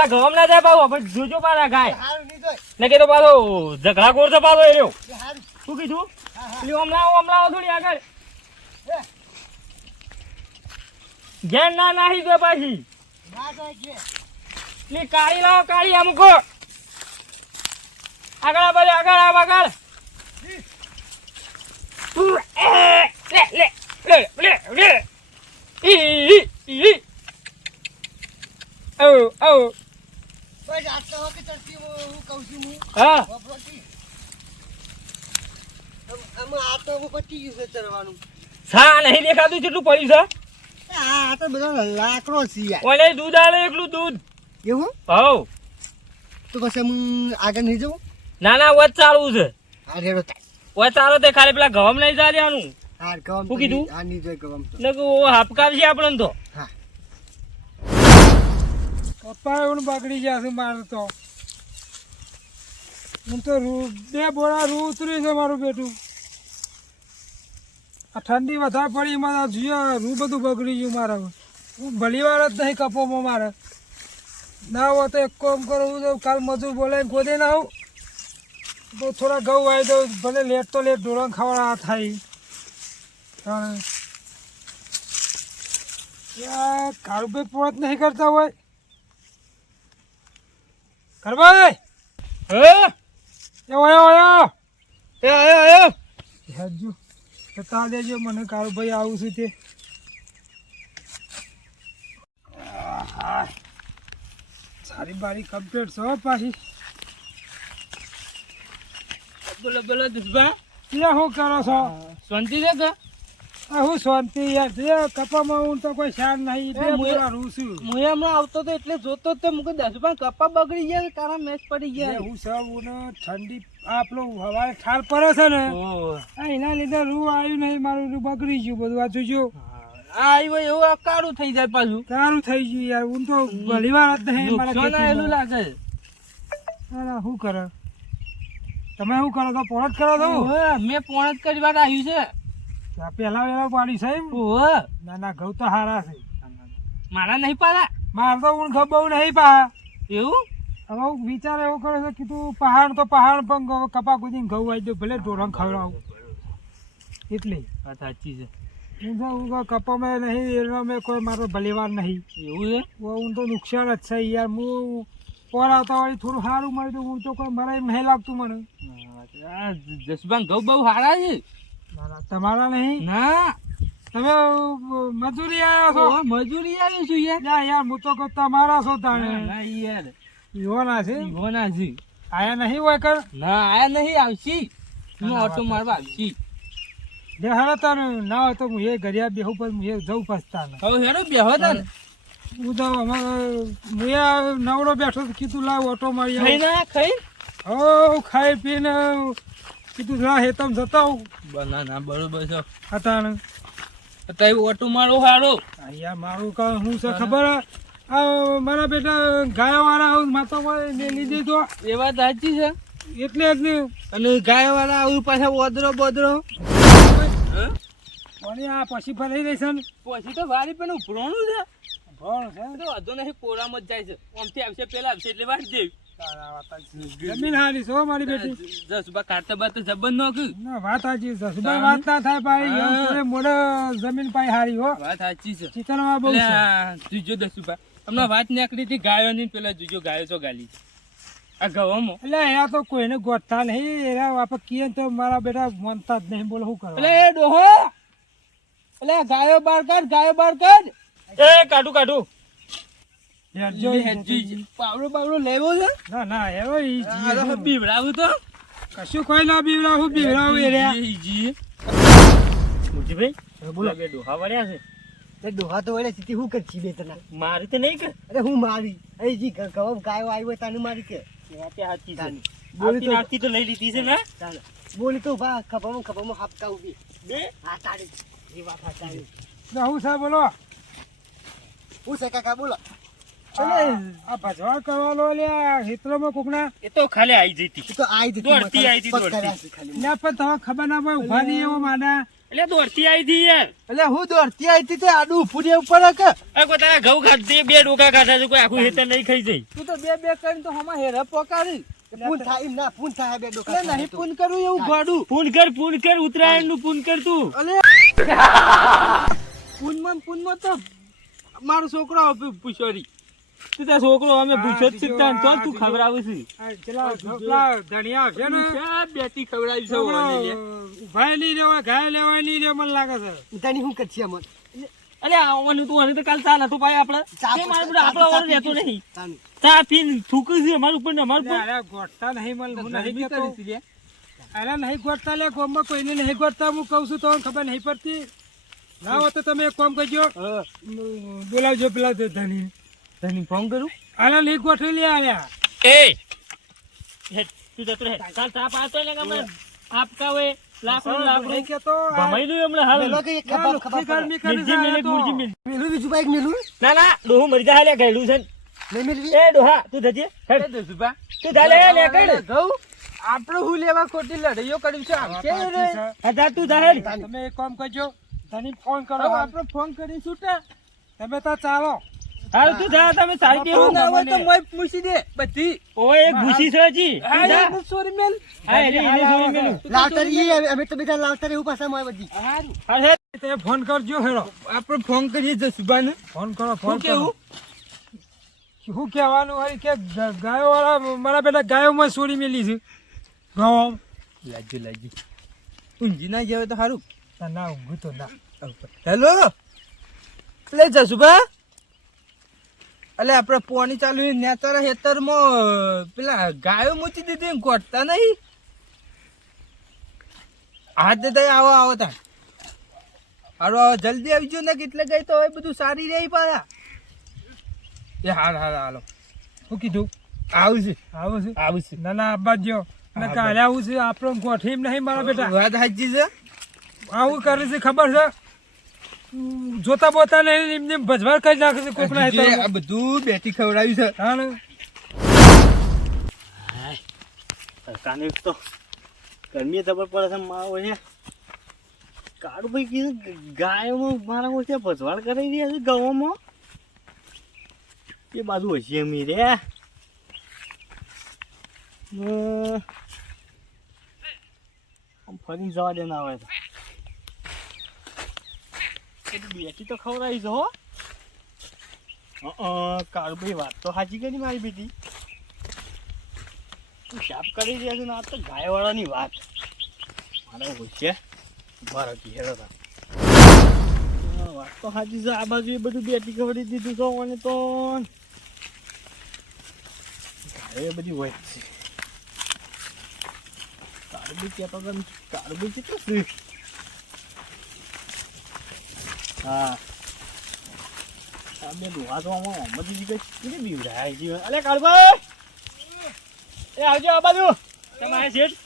પેલા ગમ ના જાય પાછો પણ જોજો પાછા ગાય હારું નહીં જોય. ને કે તો પાછો ઝઘડા કોર તો પાછો એ રહ્યો એ હારું. શું કીધું હા, હા. પેલી હમણાં થોડી આગળ એ, ઘેર ના નાહી દો પાછી ના જાય કે. પેલી કાળી લાવો કાળી આ મૂકો આગળ આ બાજુ આગળ આવ આગળ લે લે લે લે લે ઈ ઓ ઓ બસ આટલો વખત ચડતી હું કહું છું હું. હા વાપરતી. આમાં આ તો હવે પતી ગયું છે ચડવાનું. સા નહીં દેખાતું કેટલું પડ્યું છે આ તો બધો લાકડો છે યાર. ઓલે દૂધ આલે એકલું દૂધ એવું? હવ તો પછી હું આગળ નહીં જવું? ના ના વચ ચાલવું છે હા રેડો થાય. વચ ચાલો તે ખાલી પેલા ગવમ નહીં જા દેવાનું હા ગવમ શું કીધું? આ નહીં જોઈ ગવમ તો. ને હાપકાવશે આપણને તો હા. કપા એવું બગડી જશે મારે તો હું તો બે બોરા રૂ ઉતર્યું છે મારું બેટું. આ ઠંડી વધારે પડી મારા જોઈએ રૂ બધું બગડી ગયું મારે. હું ભલી વાર જ નહીં કપોમાં મારે ના હોય તો એક કામ કરું હું તો કાલ મજૂર બોલાવીને ખોદે ના આવું તો થોડા ઘઉં આવી દઉં ભલે લેટ તો લેટ ઢોરણ ખાવાના થાય. કારુભાઈ પોત નહીં કરતા હોય કરભાઈ હે એ ઓયો ઓયો એ આયો આયો હેજો બતા દેજો મને કારુભાઈ આવું છું તે. સારી બારી કમ્પ્લીટ છો પાછી. બોલો બોલો દુસબા ત્યાં શું કરો છો? શાંતિ છે કે હું શાંતિ યાર છે કપામાં હું તો કોઈ શાન નહીં બે બોરા રૂ છું. હું હમણાં આવતો તો એટલે જોતો તો મુકે દસબા કપા બગડી ગયા તારા મેચ પડી ગયા હું સબ ઠંડી આપણો હવારે ઠાર પડે છે ને આ એના લીધે રૂ આવ્યું નહીં મારું રૂ બગડી ગયું બધું. આ જોજો આ આવ્યો એવું કાળું થઈ જાય પાછું સારું થઈ ગયું યાર. હું તો ભલી વાર જ નહીં મારા નુકસાન આયેલું ખેતીમાં. લાગે શું કરે તમે શું કરો તો પોણત કરો છો? ઓહો, મેં પોણ જ કરી વાર આવ્યું છે પેલા વેલા પાડી છે એમ? ઓહો ના ના ઘઉં તો હારા છે. મારા નહીં પાડા મારે તો હું ઘઉં બહુ નહીં પા. એવું હવે હું વિચાર એવો કરે છે કે તું પહાડ તો પહાડ પણ કપા કુદીને ઘઉં આવી દો ભલે ઢોરણ ખવડાવું એટલે વાત સાચી છે હું કપામાં નહીં એમાં મેં કોઈ મારો ભલીવાર નહીં. એવું છે હું તો નુકસાન જ છે યાર. હું પોર આવતા વાળી થોડું સારું મળ્યું હું તો કોઈ મરાય નહીં લાગતું મને. આ જસબા ઘઉં બહુ સારા છે ના ના તમારા નહીં ના તમે મજૂરી આવ્યા છો? ઓહો, મજૂરી આવી છું યાર ના યાર હું તો કહું તમારા છો ના, તાણે ના યાર યુવાના છે હોના છે આયા નહીં હોય કર ના આયા નહીં આવશી હું ના, ઓટો વાત મારવા આવશી દેહાડો તારે ના હોય તો હું એ ઘડિયા બેહું પણ હું એ જવું પછતા ને. હવે હેરો બેહો તા ને હું તો અમારે હું આ નવડો બેઠો તો કીધું લાવ ઓટો મારી ખાઈ આવું. ના ખાઈ હો ખાઈ પીને કીધું રા હેતમ જતા હું ના ના બરોબર છે હતા ને. અત્યારે ઓટો મારો સારો યાર મારું કામ શું છે ખબર હે? આ મારા બેટા ગાયો વાળા માતા ને લીધી તો એ વાત સાચી છે એટલે જ ને. અને ગાય વાળા આવું પાછા ઓદરો બોદરો અને આ પછી ફરી રહી છે ને પછી તો વારી પણ ઉભરવાનું છે ભણ છે તો વધુ નહીં કોરામાં જ જાય છે આમથી આવશે પેલા આવશે એટલે વાર દેવી જમીન હારી છો મારી બેટી. જસબા કાઢતા બાદ તો જબર નાખ્યું ના વાત સાચી જસુભાઈ વાત ના થાય પાઈ હા. એમ થોડે મોડે જમીન પાઈ હારી હો વાત સાચી છે ચિકનમાં બહુ છે. જોજો દસુબા હમણાં વાત નીકળી હતી ગાયો ની પેલા જોજો ગાયો છો ગાલી આ ગવામાં એટલે એના તો કોઈને ગોઠતા નહીં એના આપણે કીએ ને તો મારા બેટા માનતા જ નહીં. બોલો શું એટલે કરવા એ ડોહો એટલે ગાયો બાર કાઢ એ કાઢું કાઢું પાવડો બાવડો લેવો છે ના ના એવો ઈ આ બીવડાવું તો કશું કોઈ ના બીવડાવું બીવડાવું એ રહ્યા. મોટીભાઈ બોલો બે ડોહા વળ્યા છે તે ડોહા તો વળે સીધી હું કરશી બે તને? મારી તો નહીં કે અરે હું મારી અહીં જી ગવમ ગાયો આવી હોય તાને મારી કે સાચી છે બોલી તો આરતી તો લઈ લીધી છે ને ચાલે બોલી તો ભા ખભામાં હાપકા ઉભી બે હા તારી એ વાત હા તારી હું છે બોલો હું છે કાકા બોલો આ ભજવા કરવાનો લ્યા હિત્રોમાં કોકના એ તો ખાલી આવી જતી તું તો આઈ જતી દોડતી આઈ હતી, પગ દોડતી. કર્યા છે ખાલી. લ્યા પણ તમે ખબર ના પડે ઉભા નહીં એવો માના એટલે દોડતી આવી હતી યાર. એટલે હું દોડતી આવી હતી તે આડું ઊભું રહેવું પડે કે આ કોઈ તારા ઘઉં ખાધી, 2 ડોકા ખાધા છે, કોઈ આખું હેતર નહીં ખાઈ જાય. તું તો બે કરીને તો હમણાં હેરા પોકારી પૂન થાય એમ ના પૂન થાય બે ડોકા એટલે નહીં પૂન કરવું એવું ગોડું પૂન કર, ઉત્તરાયણ નું પૂન કર તું. અલે પૂનમાં તો મારો છોકરો પૂછોરી. તું તારો છોકરો અમે પૂછો જ શીખતા ને તો તું ખવડાવું છું. ધનિયા આવશે ને શા બેટી ખવડાવી છે ઓને લે. ઉભા નહીં રહેવા ઘાય લેવા નહીં રે મને લાગે છે તાની હું કરছি અમર અલે આવવાનું તું અને તો કાલ ચા નતો પાય આપણે. ચા તે તો- મારું બધું આપણો વાળો રહેતો નહીં. તાની ચા પીને થૂકું છે અમારું ઉપર ને અમારું ઉપર. અરે ગોઠતા નહીં મને હું નહીં ગરમી કહેતો કરી છે લે. અરે નહીં ગોઠતા લે કોમમાં કોઈને નહીં ગોઠતા હું કહું છું તો ખબર નહીં પડતી ના હોય તો તમે એક કામ કરજો બોલાવજો પેલા ધની તને ફોન કરું. આના નહીં ગોઠવી આલ્યા એ હેડ, તું જતો રહે. કાલ ચા પાતો ને ગમે આપકા હોય લાકડું નહીં કહેતો ભમાઈ દઉં હમણાં હાલ. પેલો કે ખબર ખબર ગરમી પડે. કરી મિલજી મુરજી મિલ. મેલું બીજું બાઈક મેલું ના ના ડોહું મરી જાય લે ગયેલું છે. નહીં મેલવી એ ડોહા તું જજે હેડ. તું જા લે લે કઈ ઘઉં આપણે હું લેવા ખોટી લડાઈઓ કરી છે જા તું જા હેડ. તમે એક કામ કરજો ધની ફોન કરો આપણે ફોન કરી છૂટે તમે તો ચાલો હાલ તું જા તમે સારી કેવું ના હોય તો મોય પૂછી દે બધી ઓય એક ઘૂસી છે હજી. તું જા. સોરી મેલ હા એટલે એને જોઈ મેલું. લાવતરી અમે તો બધા લાવતરી એવું પાછા મોય બધી હાલ હેડ. તે ફોન કરજો હેડો આપણે ફોન કરીએ જસુબાને. ફોન કરો શું ફોન કેવું? શું કહેવાનું હોય કે ગાયો વાળા મારા બેટા ગાયોમાં સોરી મેલી છે ગામ લાજી ઊંઘી ના જાવે તો સારું. ના ઊંઘું તો ના હેલો એટલે જસુબા એટલે આપણે પોણી ચાલુ નેતારા હેતરમાં પેલા ગાયો મૂકી દીધી ને કોટતા નહીં. હાથ દે આવો આવો તા હારો આવો જલ્દી આવી ગયો ને કેટલે ગઈ તો હવે બધું સારી રહી પાછા. એ હાલ હાલો શું કીધું આવું છે આવું છે ના ના આબા જો અને કાલે આવું છે આપણો ગોઠી નહીં મારા બેટા વાત સાચી છે. આવું કરે છે ખબર છે જોતા બોતા નહીં એમને ભજવાર કરી નાખે છે કોકના હજી આ હેતરમાં. બધું બેટી ખવડાવ્યું છે. હા ને કાને તો ગરમી જબર પડે છે મારો છે કાળું ભાઈ કીધું ગાયોમાં મારા ઓછે ભજવાડ કરી રહ્યા છે ગવામાં એ બાજુ હશે અમી રે આમ ફરીને જવા દે ના આવે તો બેટી તો ખવડાવી છે હો કાળું ભાઈ વાત તો સાચી કરી મારી બેટી તું શાપ કરી રહ્યા છે ને આ તો ગાયવાળાની વાત મારે હોય છે મારા ઘેર હતા વાત તો સાચી છે આ બાજુ એ બધું બેટી ખવડી દીધું છે અને તો ગાયો બધી હોય જ છે તારું બી કહેતો હતો ને, તારું બી કેટલું છે હા આ બે દુહા તો આમાં મોહમ્મદ કઈ કેટલી બીવડાય છે અલે કાળભાઈ એ આવજો આ બાજુ તમારે શેઠ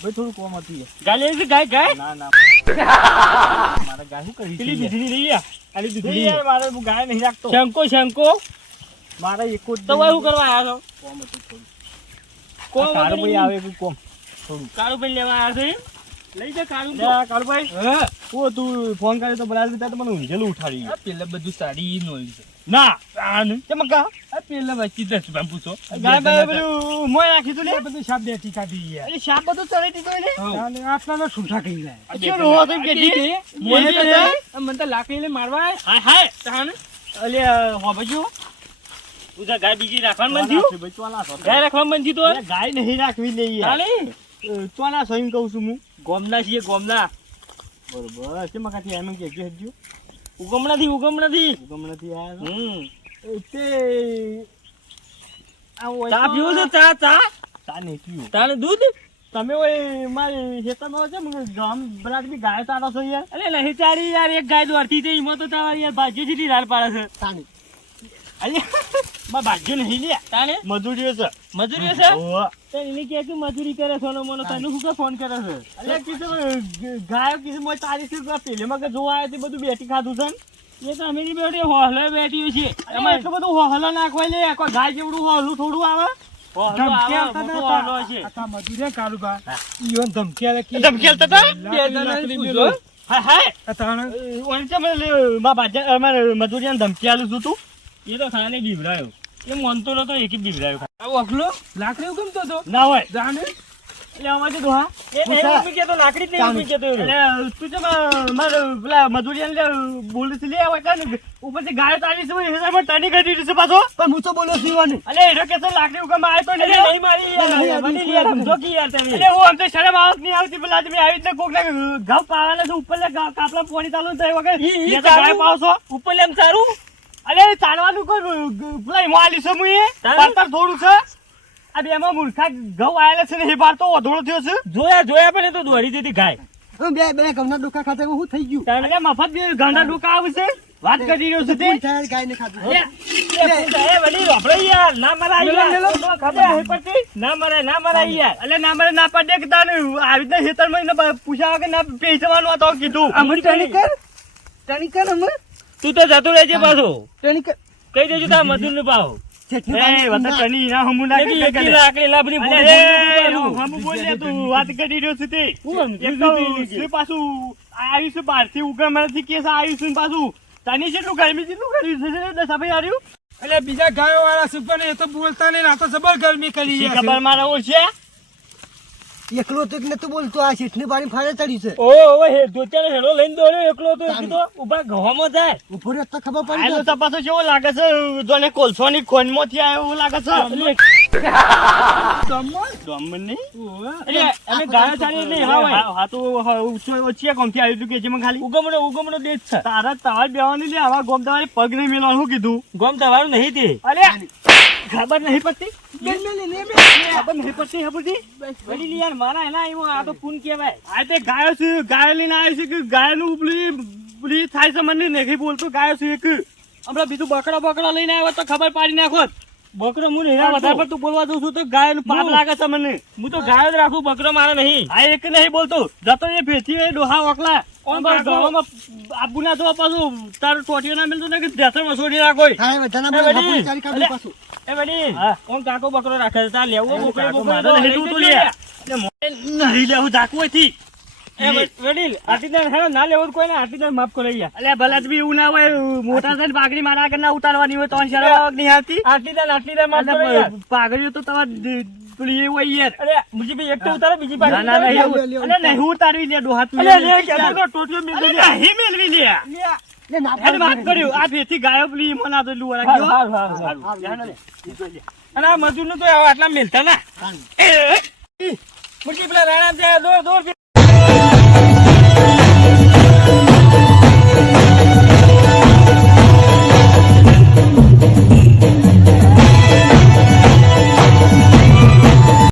ભાઈ થોડું કોમ હતું યાર. ગાલે છે ગાય ના ના મારે ગાય શું કરી પેલી દૂધની લઈ યા આલી નહીં દૂધની યાર મારે હું ગાય નહીં રાખતો શંકો મારે એક જ તો હવે શું કરવા આવ્યા છો? કોમ હતું થોડું કોમ કાળુભાઈ વગરની- આવે કોઈ કોમ થોડું કાળુભાઈ લેવા આવ્યા છો એમ? લઈ જા કાળું તો. લે, કાળુભાઈ હા. હું તું ફોન કર્યો તો બરાબર તો મને ઊંઘેલું ઉઠાડી આ પેલા બધું સાડી નો છે. ના આને કેમ કા આ પેલા વચ્ચે 10 રૂપિયા પૂછો. ગાય બાય પેલું મોય નાખી તું લે એ બધું સાપ બેઠી કાઢી ગયા અરે શાપ બધું ચડી દીધું ને અને આટલા ઠૂઠા કહી જાય આ કેમ બે રોવા પેલા- તો આ કેજી? કેજી? મોહે કેજી બધા? હતા? આ મને તો લાકડી લઈને મારવા આયા. હાય હાય તાને? અલે હો ભાઈઓ તું જા ગાય બીજી રાખવાનું મન થયું? ભાઈ ચોલા છો ગાય રાખવાનું મન થયું તો? અરે ગાય નહીં રાખવી લઈએ તાને? ચોલા છો એમ કહું છું હું ગોમના છીએ ગોમના. બરોબર કેમ કાથી એમ કે હજુ ઉગમણાથી ગમણાથી આયા હમ છો તે આ હોય ચા તો- પીવો છો ચા ચા ચા નહીં પીવું તાને દૂધ તમે ઓય મારી ખેતરમાં છે મને ગામ બધા બી ગાય તારો છો યાર અલે નહીં ચારી યાર એક ગાય દોડતી હતી એમાં તો તમારી યાર ભાગ્ય જેટલી રાડ પાડે છે. તાની અલે માં ભાગ્ય નહીં લે તાને મજૂરીઓ છે મજૂરી છે ઓહો. તો એને કે કે મજૂરી કરે સોનો મોનો તને શું કે ફોન કરે છે? અલ્યા કીધું ગાયો કીધું મોય તારી શું પેલેમાં કે જોવા આવ્યો તે બધું બેઠી ખાધું છે ને એ તો અમે ની બેઠી હોહલે બેઠી છે એમાં એટલું બધું હોહલો નાખવાય લે કોઈ ગાય જેવડું હોહલું થોડું આવે હોહલો ધમકી આવે, આપતા મોટો નતા. હોહલો છે. આ મજૂરી કાળુબા ઈવન ધમકી આલે કે ધમકી આલતા તા? બે જણા લાકડી પૂછો. મેલો. હા હા આ તાણે મજૂરિયાને ધમકી આલું છું તું એ તો ખાલી બીવરાયો એ માનતો નતો એક બીવરાયો આ વખલો લાકડી ગમતો તો ના હોય જાને એટલે આમાં તો હા એ નહીં પૂછા. મૂકી ગયો તો લાકડી જ નહીં મૂકી ગયો તો એટલે તું છે મારે પેલા મજૂરિયાને બોલું છે લે આવે ને ઉપરથી ગાય તારી છે હેસામાં ટની કરી દીધું છે પાછો પણ હું તો બોલ્યો છું ઈવોને. અલે એનો કે છે લાકડી ઉગામાં આવ્યો તો નહીં મારી યાર મને યાર સમજો કે યાર તમે એટલે હું આમ તો શરમ આવત નહીં આવતી પેલા તમે આવી રીતે કોક ઘઉં પાવાના છે ઉપર લે કાપલા પાણી ચાલુ થાય વગર એ તો ગાય પાવશો ઉપર લેમ સારું અલે ચાલવાનું કોઈ પેલા હિમાલી છે મુએ પાતર થોડું છે આ બેમાં મૂર્ખા ઘઉં આયેલા છે ને એ બાર તો ઓધોળો થયો છે જોયા પણ એ તો દોડી દીધી ગાય હું બે ઘઉંના ડોકા ખાતે હું થઈ ગયું. અરે મફત બે ગાંડા ડોકા આવે છે વાત કરી રહ્યો છે તે ભૂલ થાય ગાયને ખાધું. એ વડી વાપરે યાર ના મરાય યાર ખબર નહીં પડતી ના મરાય યાર એટલે ના મરે ના પડે કે તાને આવી રીતે ખેતરમાં પૂછ્યા વગર ના પેસવાનું આ તો કીધું અમર ટણી કર અમે તું તો જતો રહેજે પાછો ટણી કર કહી દેજો તાર મજૂર નું ભાવ જેઠની એ બાની વતા ના. કની ના હમુ ના કે એકલી લાકડી લાબરી હમુ બોલ લે તું વાત કરી રહ્યો છે તે એક તો છે પાછું આવ્યું છે બહારથી ઉગમમાંથી કેસ આવ્યું છે ને પાછું તને કેટલું ગરમી કેટલું કર્યું છે દસાભાઈ આવ્યું એટલે બીજા ગાયો વાળા છે પણ એ તો બોલતા નહીં આ તો જબર ગરમી કરી શી રહ્યા ખબર છે. મારા ઓછે એકલો તો નતું બોલતો આ શેઠની બારી ફાળે ચડી છે. ઓ હે દોચાને હેડો લઈને દોડ્યો એકલો તો કીધો ઉભા ઘવામાં જાય ઉભો રહ્યો તો ખબર પડી આયલો જાય. તપાસો કેવો લાગે છે જોને કોલસોની ખોનમાંથી આવ્યો એવું લાગે છે દમણ નહીં એટલે અમે ગાયો ચાલી એટલે હા હોય હા તો ઓછી કોમથી આવ્યું હતું કે જેમાં ખાલી ઉગમણો દેશ છે તારા તાર બેવાની લે આવા ગોમ તમારી પગ નહીં મેળવાનું શું કીધું ગોમ તમારું નહીં તે અરે ખબર નહીં પડતી ખબર નહીં પડતી વડીલ યાર મારા એના આવ્યો આ તો પૂન કહેવાય આ તે ગાયો છે ગાયો લઈને આવ્યો છે કે ગાયનું ઉપલી થાય છે મને નહીં બોલતો ગાયો છે એક હમણાં બીજું બકડા લઈને આવ્યો તો ખબર પાડી નાખો બકરો હું નહીં વધારે પડતું બોલવા દઉં છું તો ગાયનું પાપ લાગે છે મને હું તો ગાયો જ રાખું બકરો મારે નહીં આ એક નહીં બોલતો જતો એ ભેથી એ ડોહા ઓકલા આબુ ના તો પાછું તારું ટોટીઓ ના મિલતું ને કે ધેસર વસોડી રાખો હા, બધાના એ બોલે વડીલ. આપણું ચારી કાઢું પાછું. એ વડીલ ઓમ કાકો બકરો રાખે છે તાર લેવો નહીં લેવું ધાકવું હતી વડીલ આટીદાર હેડો ના લેવો કોઈ ને આટીદાર માફ કરો યાર અલ્યા ભલા બી એવું ના હોય મોટા થઈને પાઘડી મારા આગળ ના ઉતારવાની હોય તો શરમ નહીં આવતી આટીદાર માફ કરો યાર પાઘડીઓ તો તમારે પેલી એ હોય યાર અરે મુજી ભાઈ એક તો ઉતારો બીજી પાઘડી ના અરે નહીં ઉતારવી લે ડોહા તું ટોટીઓ મેલવી લે નહીં મેલવી લે લે ના એને વાત કર્યું આ ભેથી ગાયો પેલી મના તો લુવા રાખ્યો અને આ મજૂર નું તો આટલા મેલતા ના મુજી પેલા રાણા દોર